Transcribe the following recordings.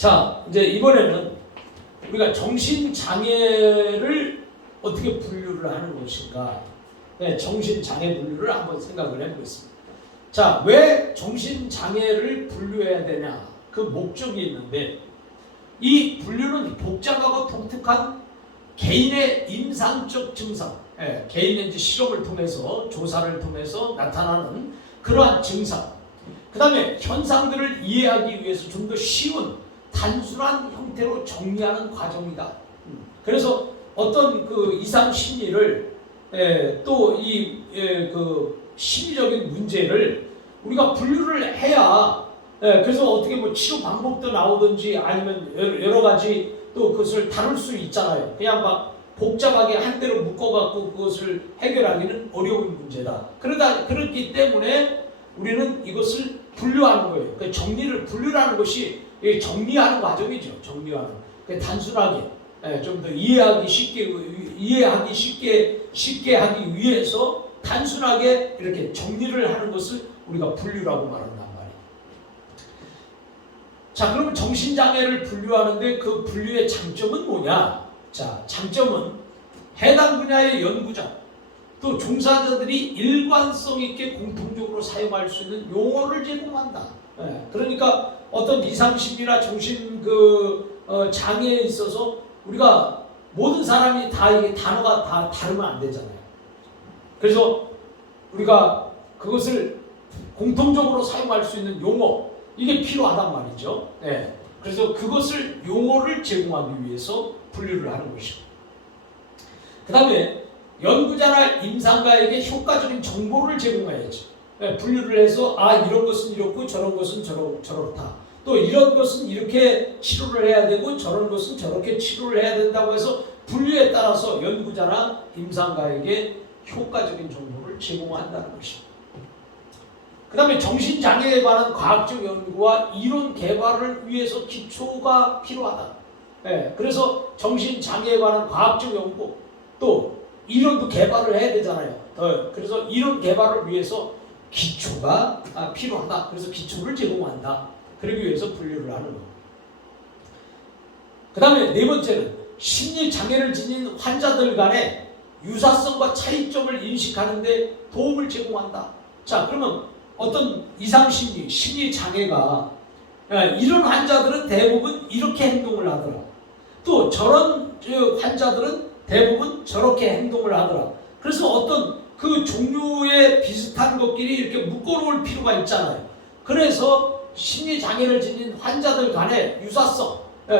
자, 이제 이번에는 우리가 정신장애를 어떻게 분류를 하는 것인가, 네, 정신장애 분류를 한번 생각을 해보겠습니다. 자, 왜 정신장애를 분류해야 되냐, 그 목적이 있는데, 이 분류는 복잡하고 독특한 개인의 임상적 증상, 개인의 이제 실험을 통해서, 조사를 통해서 나타나는 그러한 증상, 그 다음에 현상들을 이해하기 위해서 좀 더 쉬운 단순한 형태로 정리하는 과정이다. 그래서 어떤 그 이상 심리를 또 이 그 심리적인 문제를 우리가 분류를 해야, 그래서 어떻게 뭐 치료 방법도 나오든지 아니면 여러 가지 또 그것을 다룰 수 있잖아요. 그냥 막 복잡하게 한 대로 묶어갖고 그것을 해결하기는 어려운 문제다. 그렇기 때문에 우리는 이것을 분류하는 거예요. 그 정리를, 분류라는 것이 정리하는 과정이죠. 정리하는. 단순하게 좀 더 이해하기 쉽게 하기 위해서 단순하게 이렇게 정리를 하는 것을 우리가 분류라고 말한단 말이에요. 자, 그러면 정신장애를 분류하는데 그 분류의 장점은 뭐냐? 자, 장점은 해당 분야의 연구자 또 종사자들이 일관성 있게 공통적으로 사용할 수 있는 용어를 제공한다. 그러니까 어떤 이상심리나 정신 장애에 있어서 우리가 모든 사람이 다 이게 단어가 다 다르면 안 되잖아요. 그래서 우리가 그것을 공통적으로 사용할 수 있는 용어, 이게 필요하단 말이죠. 그래서 그것을 용어를 제공하기 위해서 분류를 하는 것이고, 그 다음에 연구자나 임상가에게 효과적인 정보를 제공해야지. 분류를 해서 이런 것은 이렇고 저런 것은 저렇다. 또 이런 것은 이렇게 치료를 해야 되고 저런 것은 저렇게 치료를 해야 된다고 해서 분류에 따라서 연구자나 임상가에게 효과적인 정보를 제공한다는 것입니다. 그 다음에 정신장애에 관한 과학적 연구와 이론 개발을 위해서 기초가 필요하다. 그래서 정신장애에 관한 과학적 연구 또 이론도 개발을 해야 되잖아요. 그래서 이론 개발을 위해서 기초가 필요하다. 그래서 기초를 제공한다. 그러기 위해서 분류를 하는 겁니다. 그 다음에 네 번째는 심리장애를 지닌 환자들 간의 유사성과 차이점을 인식하는 데 도움을 제공한다. 자, 그러면 어떤 이상심리, 심리장애가 이런 환자들은 대부분 이렇게 행동을 하더라. 또 저런 환자들은 대부분 저렇게 행동을 하더라. 그래서 어떤 그 종류의 비슷한 것끼리 이렇게 묶어놓을 필요가 있잖아요. 그래서 심리장애를 지닌 환자들 간의 유사성,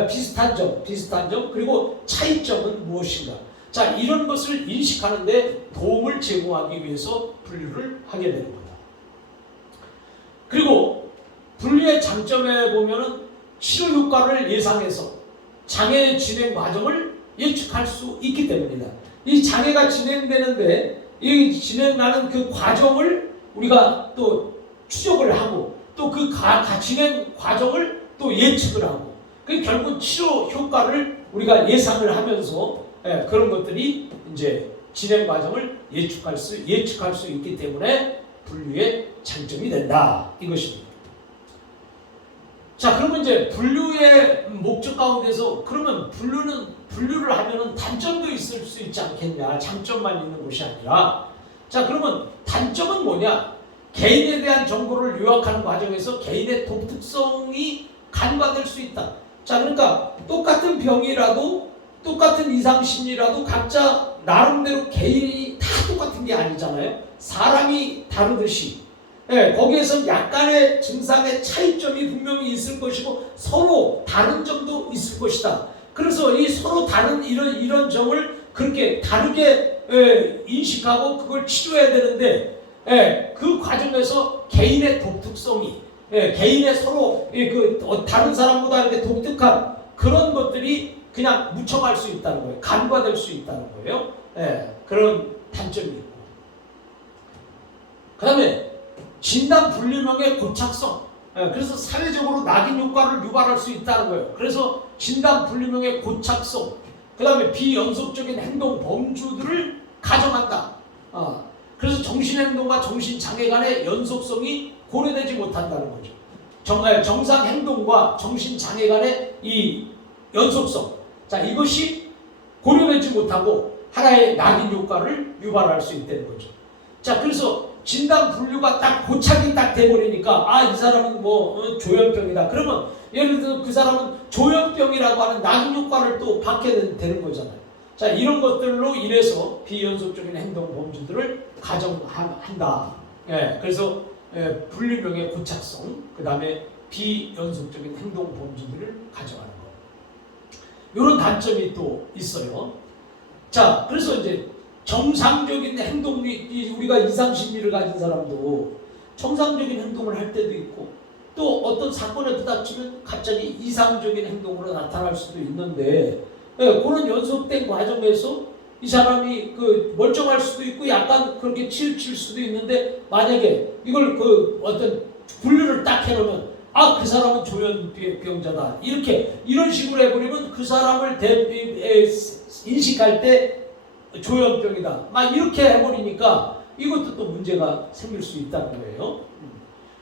비슷한 점, 그리고 차이점은 무엇인가. 자, 이런 것을 인식하는데 도움을 제공하기 위해서 분류를 하게 되는 겁니다. 그리고 분류의 장점에 보면은 치료 효과를 예상해서 장애 진행 과정을 예측할 수 있기 때문이다. 이 장애가 진행되는데 이 진행하는 그 과정을 우리가 또 추적을 하고 또 그 진행 과정을 또 예측을 하고, 그 결국 치료 효과를 우리가 예상을 하면서 그런 것들이 이제 진행 과정을 예측할 수 있기 때문에 분류의 장점이 된다, 이것입니다. 자, 그러면 이제 분류의 목적 가운데서 그러면 분류를 하면은 단점도 있을 수 있지 않겠냐, 장점만 있는 것이 아니라. 자, 그러면 단점은 뭐냐? 개인에 대한 정보를 요약하는 과정에서 개인의 독특성이 간과될 수 있다. 자, 그러니까 똑같은 병이라도 똑같은 이상심리라도 각자 나름대로 개인이 다 똑같은 게 아니잖아요. 사람이 다르듯이 거기에서 약간의 증상의 차이점이 분명히 있을 것이고 서로 다른 점도 있을 것이다. 그래서 이 서로 다른 이런 점을 그렇게 다르게 인식하고 그걸 치료해야 되는데, 그 과정에서 개인의 독특성이, 개인의 서로 다른 사람보다 이렇게 독특한 그런 것들이 그냥 묻혀갈 수 있다는 거예요. 간과될 수 있다는 거예요. 그런 단점이 있고, 그 다음에 진단 분류명의 고착성. 그래서 사회적으로 낙인 효과를 유발할 수 있다는 거예요. 그래서 진단 분류명의 고착성, 그 다음에 비연속적인 행동 범주들을 가정한다. 그래서 정신행동과 정신장애 간의 연속성이 고려되지 못한다는 거죠. 정상 행동과 정신 장애 간의 이 연속성. 자, 이것이 고려되지 못하고 하나의 낙인 효과를 유발할 수 있다는 거죠. 자, 그래서 진단 분류가 딱 고착이 딱 돼버리니까 이 사람은 조현병이다. 그러면 예를 들어 그 사람은 조현병이라고 하는 낙인 효과를 또 받게 되는 거잖아요. 자, 이런 것들로 인해서 비연속적인 행동 범주들을 가정한다. 예, 그래서 분류명의 고착성, 그 다음에 비연속적인 행동 범주들을 가정하는 것. 이런 단점이 또 있어요. 자, 그래서 이제 정상적인 행동이, 우리가 이상심리를 가진 사람도 정상적인 행동을 할 때도 있고, 또 어떤 사건에 부닥치면 갑자기 이상적인 행동으로 나타날 수도 있는데, 그런 연속된 과정에서 이 사람이 멀쩡할 수도 있고 약간 그렇게 치우칠 수도 있는데, 만약에 이걸 어떤 분류를 딱 해놓으면 그 사람은 조현병자다, 이런 식으로 해버리면 그 사람을 인식할 때 조현병이다, 막 이렇게 해버리니까 이것도 또 문제가 생길 수 있다는 거예요.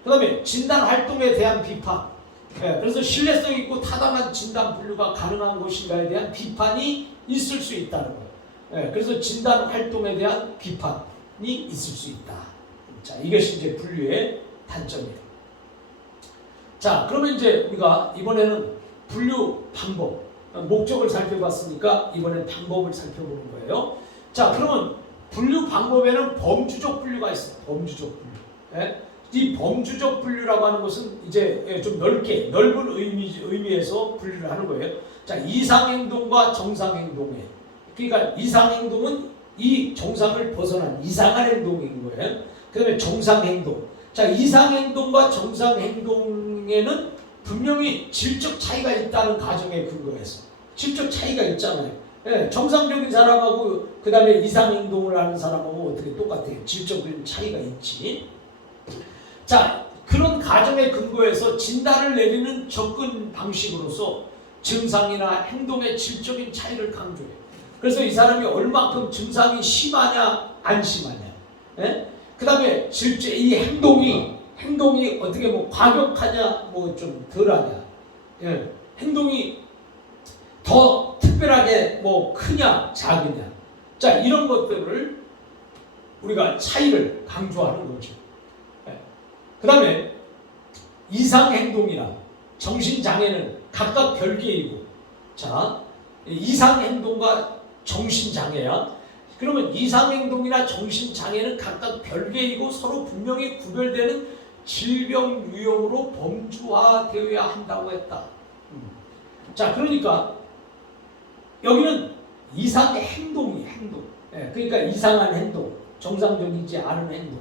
그 다음에 진단 활동에 대한 비판. 그래서 신뢰성 있고 타당한 진단 분류가 가능한 것인가에 대한 비판이 있을 수 있다는 거예요. 그래서 진단 활동에 대한 비판이 있을 수 있다. 자, 이것이 이제 분류의 단점이에요. 자, 그러면 이제 우리가 이번에는 분류 방법, 목적을 살펴봤으니까 이번엔 방법을 살펴보는 거예요. 자, 그러면 분류 방법에는 범주적 분류가 있어요. 범주적 분류. 이 범주적 분류라고 하는 것은 이제 좀 넓은 의미에서 분류를 하는 거예요. 자, 이상행동과 정상행동에, 그러니까 이상행동은 이 정상을 벗어난 이상한 행동인 거예요. 그 다음에 정상행동. 자, 이상행동과 정상행동에는 분명히 질적 차이가 있다는 가정에 근거해서 질적 차이가 있잖아요. 정상적인 사람하고 그 다음에 이상행동을 하는 사람하고 어떻게 똑같아요? 질적인 차이가 있지. 자, 그런 가정에 근거해서 진단을 내리는 접근 방식으로서 증상이나 행동의 질적인 차이를 강조해요. 그래서 이 사람이 얼마큼 증상이 심하냐 안 심하냐, 그 다음에 실제 이 행동이 어떻게 과격하냐 좀 덜하냐, 행동이 더 특별하게 크냐 작으냐, 자, 이런 것들을 우리가 차이를 강조하는 거죠. 그 다음에 이상행동이나 정신장애는 각각 별개이고, 자, 이상행동과 정신장애야. 그러면 이상행동이나 정신장애는 각각 별개이고 서로 분명히 구별되는 질병 유형으로 범주화되어야 한다고 했다. 자, 그러니까 여기는 이상의 행동이 행동. 그러니까 이상한 행동, 정상적이지 않은 행동.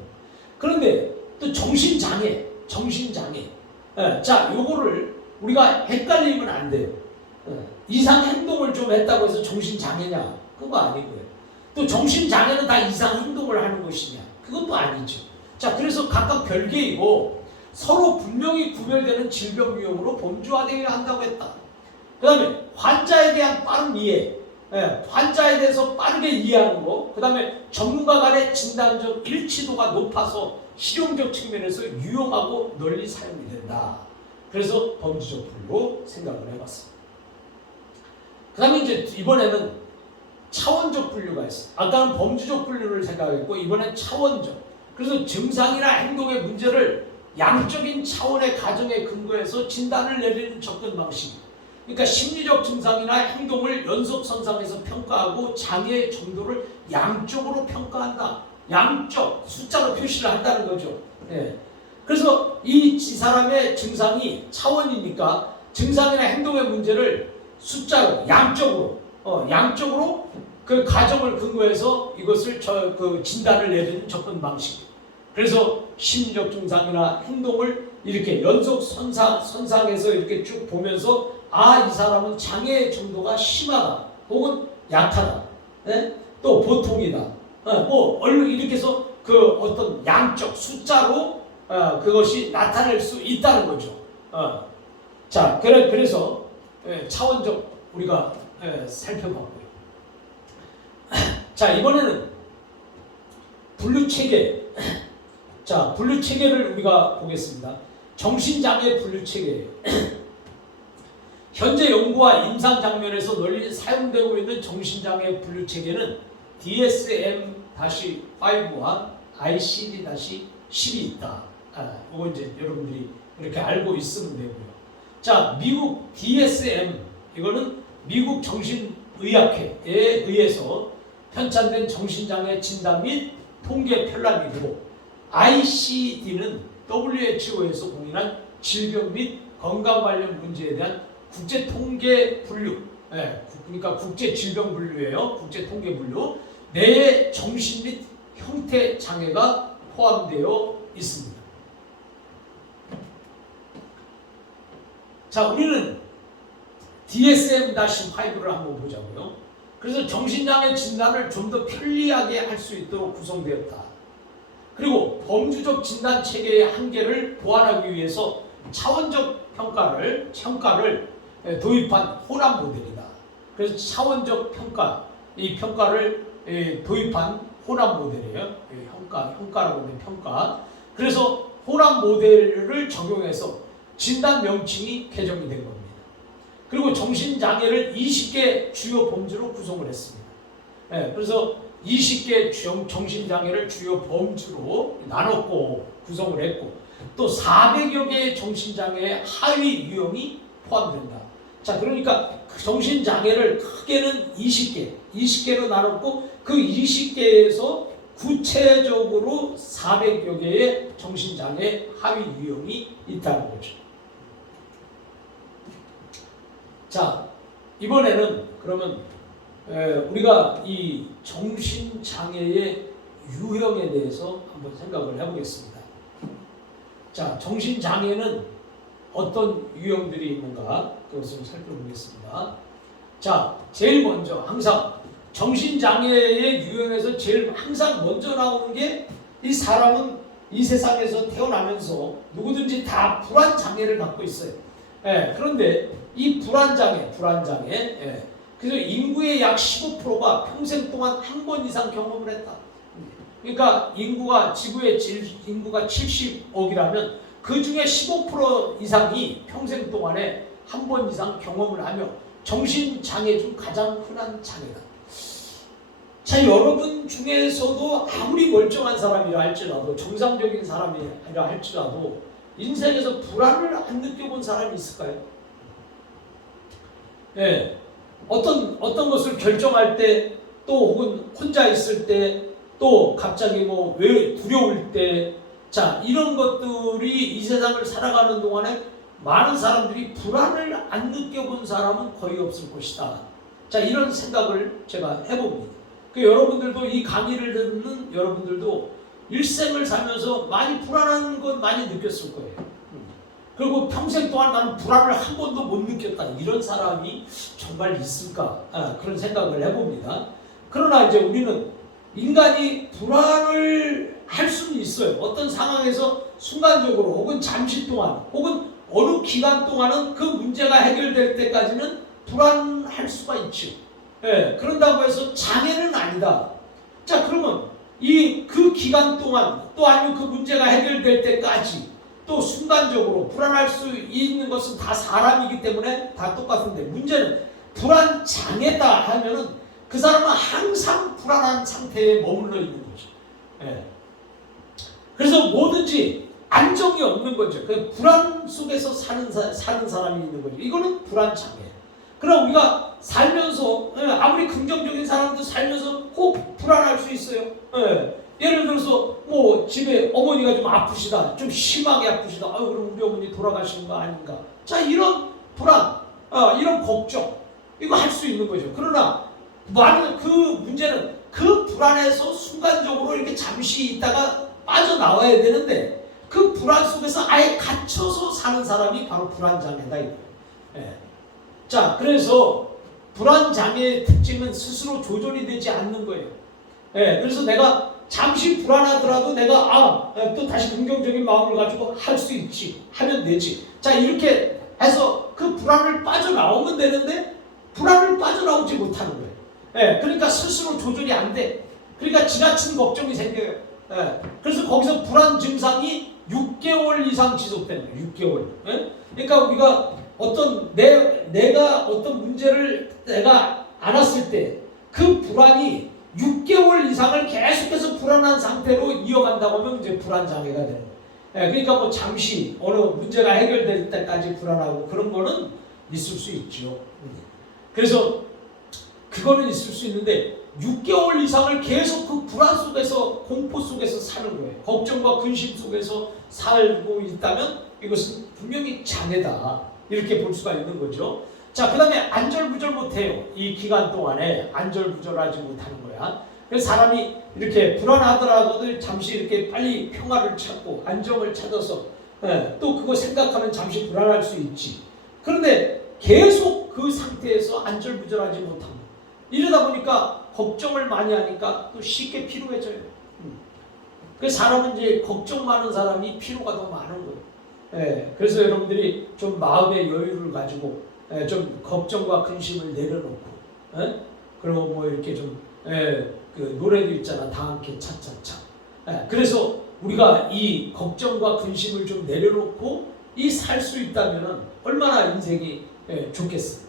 그런데 또 정신장애. 자, 요거를 우리가 헷갈리면 안 돼요. 이상 행동을 좀 했다고 해서 정신장애냐? 그거 아니고요. 또 정신장애는 다 이상 행동을 하는 것이냐? 그것도 아니죠. 자, 그래서 각각 별개이고 서로 분명히 구별되는 질병 유형으로 범주화되어야 한다고 했다. 그 다음에 환자에 대한 빠른 이해, 환자에 대해서 빠르게 이해하는 거, 그 다음에 전문가 간의 진단적 일치도가 높아서 실용적 측면에서 유용하고 널리 사용이 된다. 그래서 범주적 분류로 생각을 해봤습니다. 그 다음에 이제 이번에는 차원적 분류가 있어요. 아까는 범주적 분류를 생각했고 이번엔 차원적. 그래서 증상이나 행동의 문제를 양적인 차원의 가정에 근거해서 진단을 내리는 접근 방식. 그러니까 심리적 증상이나 행동을 연속선상에서 평가하고 장애의 정도를 양적으로 평가한다. 양적, 숫자로 표시를 한다는 거죠. 그래서 이 사람의 증상이 차원이니까 증상이나 행동의 문제를 숫자로, 양적으로 그 가정을 근거해서 이것을 진단을 내리는 접근 방식. 그래서 심리적 증상이나 행동을 이렇게 연속 선상에서 이렇게 쭉 보면서 이 사람은 장애의 정도가 심하다, 혹은 약하다, 또 보통이다. 이렇게 해서 어떤 양적 숫자로 그것이 나타낼 수 있다는 거죠. 자, 그래서 차원적 우리가 살펴봤고요. 자, 이번에는 분류 체계. 자, 분류 체계를 우리가 보겠습니다. 정신장애 분류 체계예요. 현재 연구와 임상 장면에서 널리 사용되고 있는 정신장애 분류 체계는 DSM-5와 ICD-10이 있다. 이거 이제 여러분들이 이렇게 알고 있으면 되고요. 자, 미국 DSM 이거는 미국 정신의학회에 의해서 편찬된 정신장애 진단 및 통계 편람이고, ICD는 WHO에서 공인한 질병 및 건강 관련 문제에 대한 국제 통계 분류, 그러니까 국제 질병 분류예요. 국제 통계 분류. 뇌의 정신 및 형태 장애가 포함되어 있습니다. 자, 우리는 DSM-5를 한번 보자고요. 그래서 정신장애 진단을 좀 더 편리하게 할 수 있도록 구성되었다. 그리고 범주적 진단 체계의 한계를 보완하기 위해서 차원적 평가를 도입한 호남 모델이다. 그래서 차원적 평가, 이 평가를 도입한 호남 모델이에요. 평가라고 하는 평가. 그래서 호남 모델을 적용해서 진단 명칭이 개정이 된 겁니다. 그리고 정신장애를 20개 주요 범주로 구성을 했습니다. 그래서 20개 정신장애를 주요 범주로 나눴고 구성을 했고, 또 400여 개의 정신장애의 하위 유형이 포함된다. 자, 그러니까 정신장애를 크게는 20개로 나눴고, 그 20개에서 구체적으로 400여 개의 정신장애 하위 유형이 있다는 거죠. 자, 이번에는 그러면 우리가 이 정신장애의 유형에 대해서 한번 생각을 해보겠습니다. 자, 정신장애는 어떤 유형들이 있는가 그것을 살펴보겠습니다. 자, 제일 먼저 항상 정신장애의 유형에서 제일 항상 먼저 나오는 게, 이 사람은 이 세상에서 태어나면서 누구든지 다 불안장애를 갖고 있어요. 그런데 이 불안장애, 그래서 인구의 약 15%가 평생 동안 한 번 이상 경험을 했다. 그러니까 지구의 인구가 70억이라면 그 중에 15% 이상이 평생 동안에 한 번 이상 경험을 하며 정신장애 중 가장 흔한 장애다. 자, 여러분 중에서도 아무리 멀쩡한 사람이라 할지라도, 정상적인 사람이라 할지라도 인생에서 불안을 안 느껴본 사람이 있을까요? 어떤 것을 결정할 때, 또 혹은 혼자 있을 때, 또 갑자기 왜 두려울 때, 자, 이런 것들이 이 세상을 살아가는 동안에 많은 사람들이 불안을 안 느껴본 사람은 거의 없을 것이다. 자, 이런 생각을 제가 해봅니다. 여러분들도, 이 강의를 듣는 여러분들도 일생을 살면서 많이 불안한 건 많이 느꼈을 거예요. 그리고 평생 동안 나는 불안을 한 번도 못 느꼈다, 이런 사람이 정말 있을까? 그런 생각을 해봅니다. 그러나 이제 우리는 인간이 불안을 할 수는 있어요. 어떤 상황에서 순간적으로 혹은 잠시 동안 혹은 어느 기간 동안은 그 문제가 해결될 때까지는 불안할 수가 있죠. 그런다고 해서 장애는 아니다. 자, 그러면 그 기간 동안, 또 아니면 그 문제가 해결될 때까지 또 순간적으로 불안할 수 있는 것은 다 사람이기 때문에 다 똑같은데, 문제는 불안장애다 하면은 그 사람은 항상 불안한 상태에 머물러 있는 거죠. 그래서 뭐든지 안정이 없는 거죠. 불안 속에서 사는 사람이 있는 거죠. 이거는 불안장애. 그럼 우리가 살면서 아무리 긍정적인 사람도 살면서 꼭 불안할 수 있어요. 예를 들어서 집에 어머니가 좀 아프시다, 좀 심하게 아프시다. 그럼 우리 어머니 돌아가시는 거 아닌가? 자, 이런 불안, 이런 걱정, 이거 할 수 있는 거죠. 그러나 그 문제는 그 불안에서 순간적으로 이렇게 잠시 있다가 빠져나와야 되는데, 그 불안 속에서 아예 갇혀서 사는 사람이 바로 불안장애다. 자, 그래서 불안장애의 특징은 스스로 조절이 되지 않는 거예요. 그래서 내가 잠시 불안하더라도 내가 또 다시 긍정적인 마음을 가지고 할 수 있지, 하면 되지. 자, 이렇게 해서 그 불안을 빠져나오면 되는데 불안을 빠져나오지 못하는 거예요. 그러니까 스스로 조절이 안 돼. 그러니까 지나친 걱정이 생겨요. 그래서 거기서 불안 증상이 6개월 이상 지속되는 거예요. 6개월. 예? 그러니까 우리가 어떤 내가 어떤 문제를 내가 안았을 때 그 불안이 6개월 이상을 계속해서 불안한 상태로 이어간다고 하면 이제 불안 장애가 되는 거예요. 예, 그러니까 뭐 잠시 어느 문제가 해결될 때까지 불안하고 그런 거는 있을 수 있죠. 그래서 그거는 있을 수 있는데 6개월 이상을 계속 그 불안 속에서 공포 속에서 사는 거예요. 걱정과 근심 속에서 살고 있다면 이것은 분명히 장애다. 이렇게 볼 수가 있는 거죠. 자, 그 다음에 안절부절 못해요. 이 기간 동안에 안절부절하지 못하는 거야. 그래서 사람이 이렇게 불안하더라도 잠시 이렇게 빨리 평화를 찾고 안정을 찾아서 또 그거 생각하면 잠시 불안할 수 있지. 그런데 계속 그 상태에서 안절부절하지 못하고 이러다 보니까 걱정을 많이 하니까 또 쉽게 피로해져요. 그래서 사람은 이제 걱정 많은 사람이 피로가 더 많은 거예요. 그래서 여러분들이 좀 마음의 여유를 가지고 좀 걱정과 근심을 내려놓고 그리고 뭐 이렇게 좀 그 노래도 있잖아. 다 함께 차차차. 그래서 우리가 이 걱정과 근심을 좀 내려놓고 이 살 수 있다면은 얼마나 인생이 좋겠어요.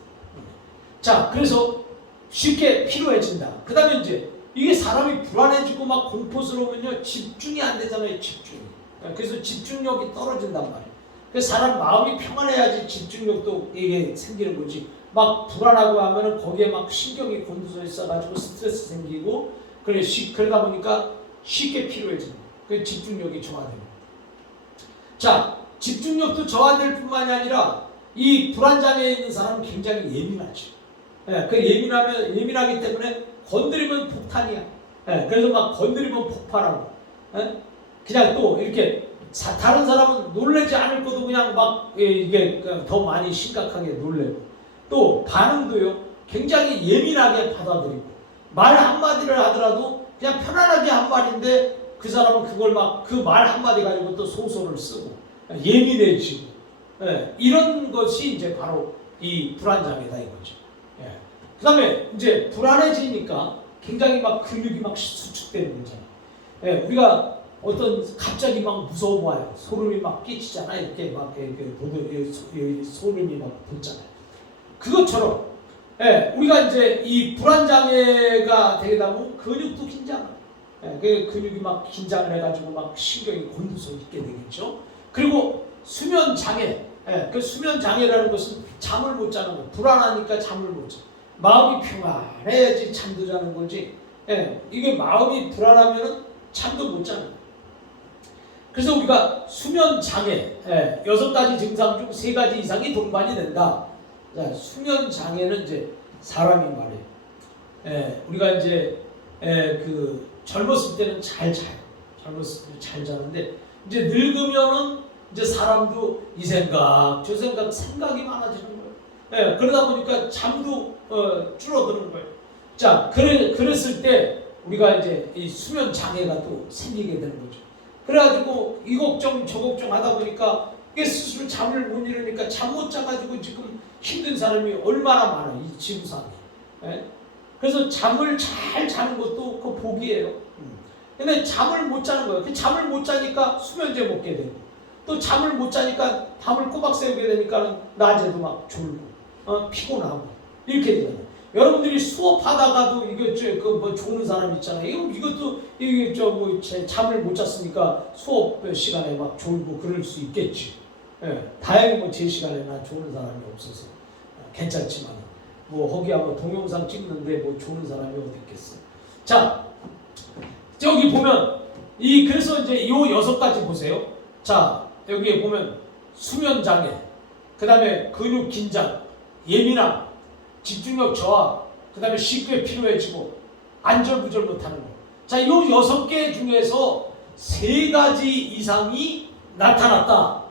자, 그래서 쉽게 피로해진다. 그 다음에 이제 이게 사람이 불안해지고 막 공포스러우면요 집중이 안 되잖아요. 집중이. 그래서 집중력이 떨어진단 말이에요. 그래서 사람 마음이 평안해야지 집중력도 이게 생기는 거지. 막 불안하고 하면은 거기에 막 신경이 곤두서 있어가지고 스트레스 생기고 그러다 보니까 쉽게 피로해지는 거예요. 그 집중력이 저하되는 거예요. 자, 집중력도 저하될 뿐만이 아니라 이 불안장애에 있는 사람은 굉장히 예민하죠. 예민하기 때문에 건드리면 폭탄이야. 그래서 막 건드리면 폭발하고. 그냥 또 이렇게 다른 사람은 놀라지 않을 것도 그냥 막 이게 더 많이 심각하게 놀래고 또 반응도요 굉장히 예민하게 받아들이고 말 한마디를 하더라도 그냥 편안하게 한 말인데 그 사람은 그걸 막 그 말 한마디 가지고 또 소설을 쓰고 예민해지고 이런 것이 이제 바로 이 불안장애다 이거죠. 그 다음에 이제 불안해지니까 굉장히 막 근육이 막 수축되는 거잖아요. 우리가 어떤 갑자기 막 무서워 보아요. 소름이 막 끼치잖아. 이렇게 막 소름이 막 돋잖아요. 그것처럼 우리가 이제 이 불안장애가 되다 보면 근육도 긴장을 그 근육이 막 긴장을 해가지고 막 신경이 곤두서 있게 되겠죠. 그리고 수면 장애. 그 수면 장애라는 것은 잠을 못 자는 거예요. 불안하니까 잠을 못 자. 마음이 평안해야지 잠도 자는 거지. 이게 마음이 불안하면은 잠도 못 자는 거예요. 그래서 우리가 수면 장애 6가지 증상 중 3가지 이상이 동반이 된다. 자, 수면 장애는 이제 사람이 말이에요. 우리가 이제 그 젊었을 때는 잘 자요. 젊었을 때 잘 자는데 이제 늙으면은 이제 사람도 이 생각 저 생각이 많아지는 거예요. 그러다 보니까 잠도 줄어드는 거예요. 자, 그랬을 때 우리가 이제 이 수면 장애가 또 생기게 되는 거죠. 그래가지고 이 걱정 저 걱정 하다 보니까 이게 스스로 잠을 못 이루니까 잠 못 자가지고 지금 힘든 사람이 얼마나 많아요. 이 지구상에. 그래서 잠을 잘 자는 것도 그 복이에요. 근데 잠을 못 자는 거예요. 잠을 못 자니까 수면제 먹게 되고 또 잠을 못 자니까 밤을 꼬박 새우게 되니까 낮에도 막 졸고 피곤하고 이렇게 되잖아요. 여러분들이 수업하다가도 이거 뭐 좋은 사람 있잖아요. 이것도 이게 잠을 못 잤으니까 수업 시간에 막 졸고 그럴 수 있겠지. 다행히 뭐 제 시간에나 좋은 사람이 없어서 괜찮지만 뭐 거기야 뭐 동영상 찍는데 뭐 좋은 사람이 어디 있겠어. 자, 여기 보면 그래서 이제 이 6가지 보세요. 자, 여기에 보면 수면 장애, 그 다음에 근육 긴장, 예민함, 집중력 저하, 그 다음에 쉽게 피로해지고 안절부절 못하는 거. 자, 이 6개 중에서 3가지 이상이 나타났다.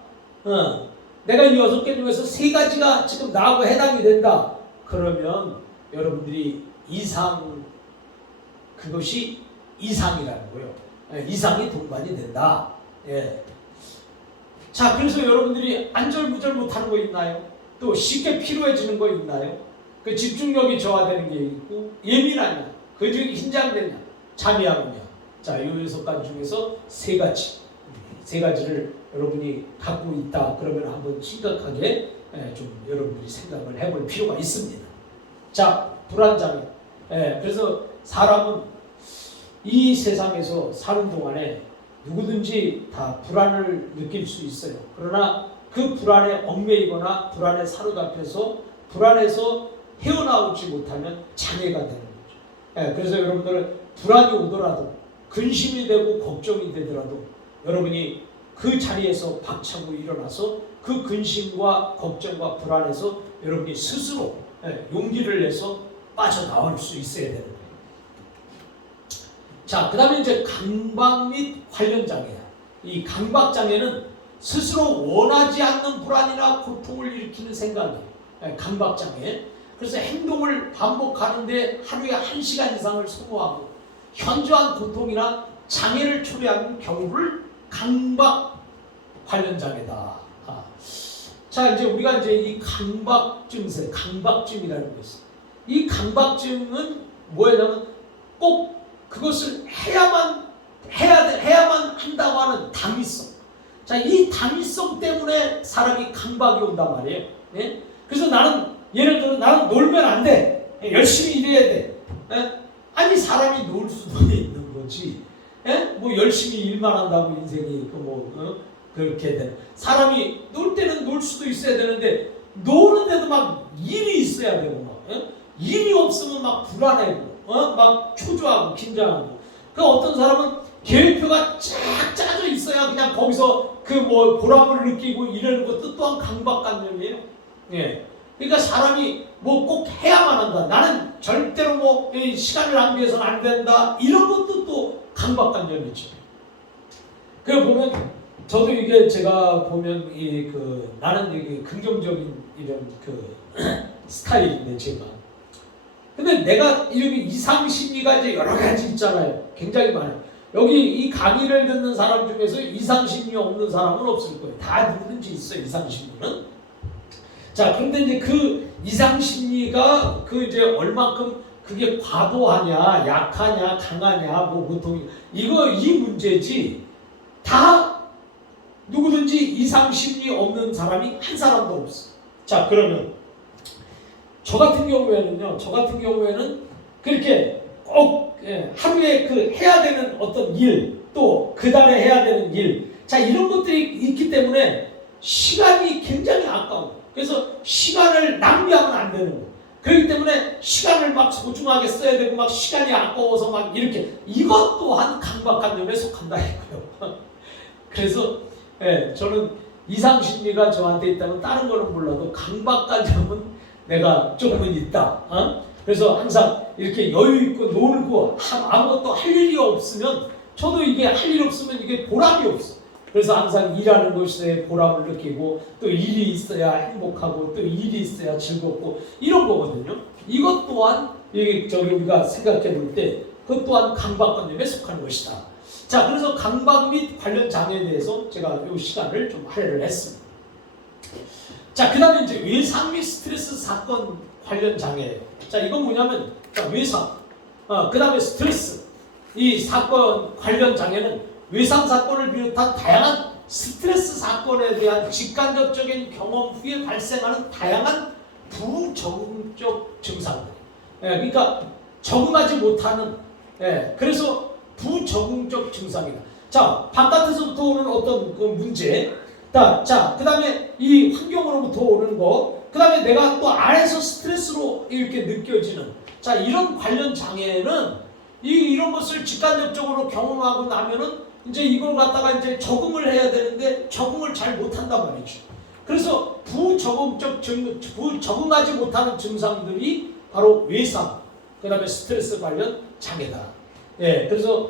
내가 이 6개 중에서 3가지가 지금 나하고 해당이 된다. 그러면 여러분들이 그것이 이상이라는 거예요. 이상이 동반이 된다. 자, 그래서 여러분들이 안절부절 못하는 거 있나요? 또 쉽게 피로해지는 거 있나요? 그 집중력이 저하되는 게 있고 예민하냐, 근육이 긴장되냐, 잠이 안 오냐. 자, 이 6가지 중에서 3가지. 세 가지를 여러분이 갖고 있다 그러면 한번 심각하게 좀 여러분들이 생각을 해볼 필요가 있습니다. 자, 불안장애. 그래서 사람은 이 세상에서 사는 동안에 누구든지 다 불안을 느낄 수 있어요. 그러나 그 불안에 얽매이거나 불안에 사로잡혀서 불안에서 헤어나오지 못하면 장애가 되는 거죠. 그래서 여러분들은 불안이 오더라도 근심이 되고 걱정이 되더라도 여러분이 그 자리에서 박차고 일어나서 그 근심과 걱정과 불안에서 여러분이 스스로 용기를 내서 빠져나올 수 있어야 되는 거예요. 자, 그 다음에 이제 강박 및 관련 장애야. 이 강박 장애는 스스로 원하지 않는 불안이나 고통을 일으키는 생각이에요. 강박 장애. 그래서 행동을 반복하는데 하루에 1시간 이상을 소모하고 현저한 고통이나 장애를 초래하는 경우를 강박 관련 장애다. 자, 이제 우리가 이제 이 강박 증세, 강박증이라는 거 있어요. 이 강박증은 뭐냐면 꼭 그것을 해야만 한다고 하는 당위성. 자, 이 당위성 때문에 사람이 강박이 온단 말이에요. 예? 그래서 나는 예를 들어 나는 놀면 안 돼. 열심히 일해야 돼. 예? 아니 사람이 놀 수도 있는 거지. 예? 뭐 열심히 일만 한다고 인생이 그렇게 돼. 사람이 놀 때는 놀 수도 있어야 되는데 노는데도 막 일이 있어야 되고 막 일이 없으면 막 불안해고 막 초조하고 긴장하고. 그 어떤 사람은 계획표가 쫙 짜져 있어야 그냥 거기서 그 뭐 보람을 느끼고 이러는 것도 또한 강박관념이에요. 예. 그러니까 사람이 뭐 꼭 해야만 한다. 나는 절대로 뭐 시간을 낭비해서는 안 된다. 이런 것도 또 강박관념이죠. 그 보면 저도 이게 제가 보면 나는 이게 긍정적인 이런 스타일인데 제가. 근데 내가 이렇게 이상 심리가 이제 여러 가지 있잖아요. 굉장히 많아요. 여기 이 강의를 듣는 사람 중에서 이상 심리 없는 사람은 없을 거예요. 다 누구든지 있어요. 이상 심리는. 자, 그런데 이제 그 이상 심리가 이제 얼만큼 그게 과도하냐, 약하냐, 강하냐, 뭐 보통 이 문제지. 다 누구든지 이상 심리 없는 사람이 한 사람도 없어. 자, 그러면 저 같은 경우에는 그렇게 꼭 하루에 해야 되는 어떤 일, 또 그 달에 해야 되는 일, 자 이런 것들이 있기 때문에 시간이 굉장히 아까워. 그래서 시간을 낭비하면 안 되는 거예요. 그렇기 때문에 시간을 막 소중하게 써야 되고 막 시간이 아까워서 막 이렇게 이것 또한 강박관념에 속한다 이거예요. 그래서 저는 이상심리가 저한테 있다면 다른 거는 몰라도 강박관념은 내가 조금은 있다. 그래서 항상 이렇게 여유 있고 놀고 아무것도 할 일이 없으면 저도 이게 할 일 없으면 이게 보람이 없어. 그래서 항상 일하는 것에 보람을 느끼고 또 일이 있어야 행복하고 또 일이 있어야 즐겁고 이런 거거든요. 이것 또한 우리가 생각해 볼 때 그것 또한 강박관념에 속하는 것이다. 자, 그래서 강박 및 관련 장애에 대해서 제가 이 시간을 좀 할애를 했습니다. 자, 그 다음에 이제 외상 및 스트레스 사건 관련 장애. 자, 이건 뭐냐면, 외상, 그 다음에 스트레스. 이 사건 관련 장애는 외상 사건을 비롯한 다양한 스트레스 사건에 대한 직간접적인 경험 후에 발생하는 다양한 부적응적 증상들. 그러니까 적응하지 못하는, 그래서 부적응적 증상이다. 자, 바깥에서부터 오는 어떤 그 문제. 자, 그 다음에 이 환경으로부터 오는 거, 그 다음에 내가 또 안에서 스트레스로 이렇게 느껴지는, 자, 이런 관련 장애는 이런 것을 직간접적으로 경험하고 나면은 이제 이걸 갖다가 이제 적응을 해야 되는데 적응을 잘 못한단 말이죠. 그래서 부적응하지 못하는 증상들이 바로 외상, 그 다음에 스트레스 관련 장애다. 그래서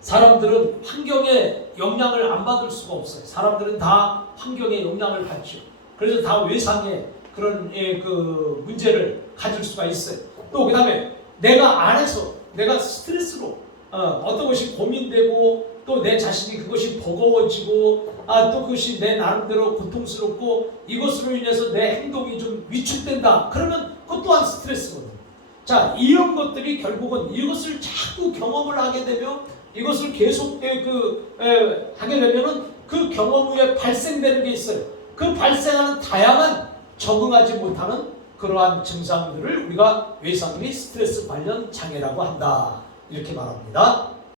사람들은 환경에 영향을 안 받을 수가 없어요. 사람들은 다 환경에 영향을 받죠. 그래서 다 외상의 그런 그 문제를 가질 수가 있어요. 또 그 다음에 내가 안에서 내가 스트레스로 어떤 것이 고민되고 또 내 자신이 그것이 버거워지고 또 그것이 내 나름대로 고통스럽고 이것으로 인해서 내 행동이 좀 위축된다. 그러면 그것 또한 스트레스거든요. 자, 이런 것들이 결국은 이것을 자꾸 경험을 하게 되면 이것을 계속 하게 되면은 그 경험 후에 발생되는 게 있어요. 그 발생하는 다양한 적응하지 못하는 그러한 증상들을 우리가 외상 및 스트레스 관련 장애라고 한다. 이렇게 말합니다.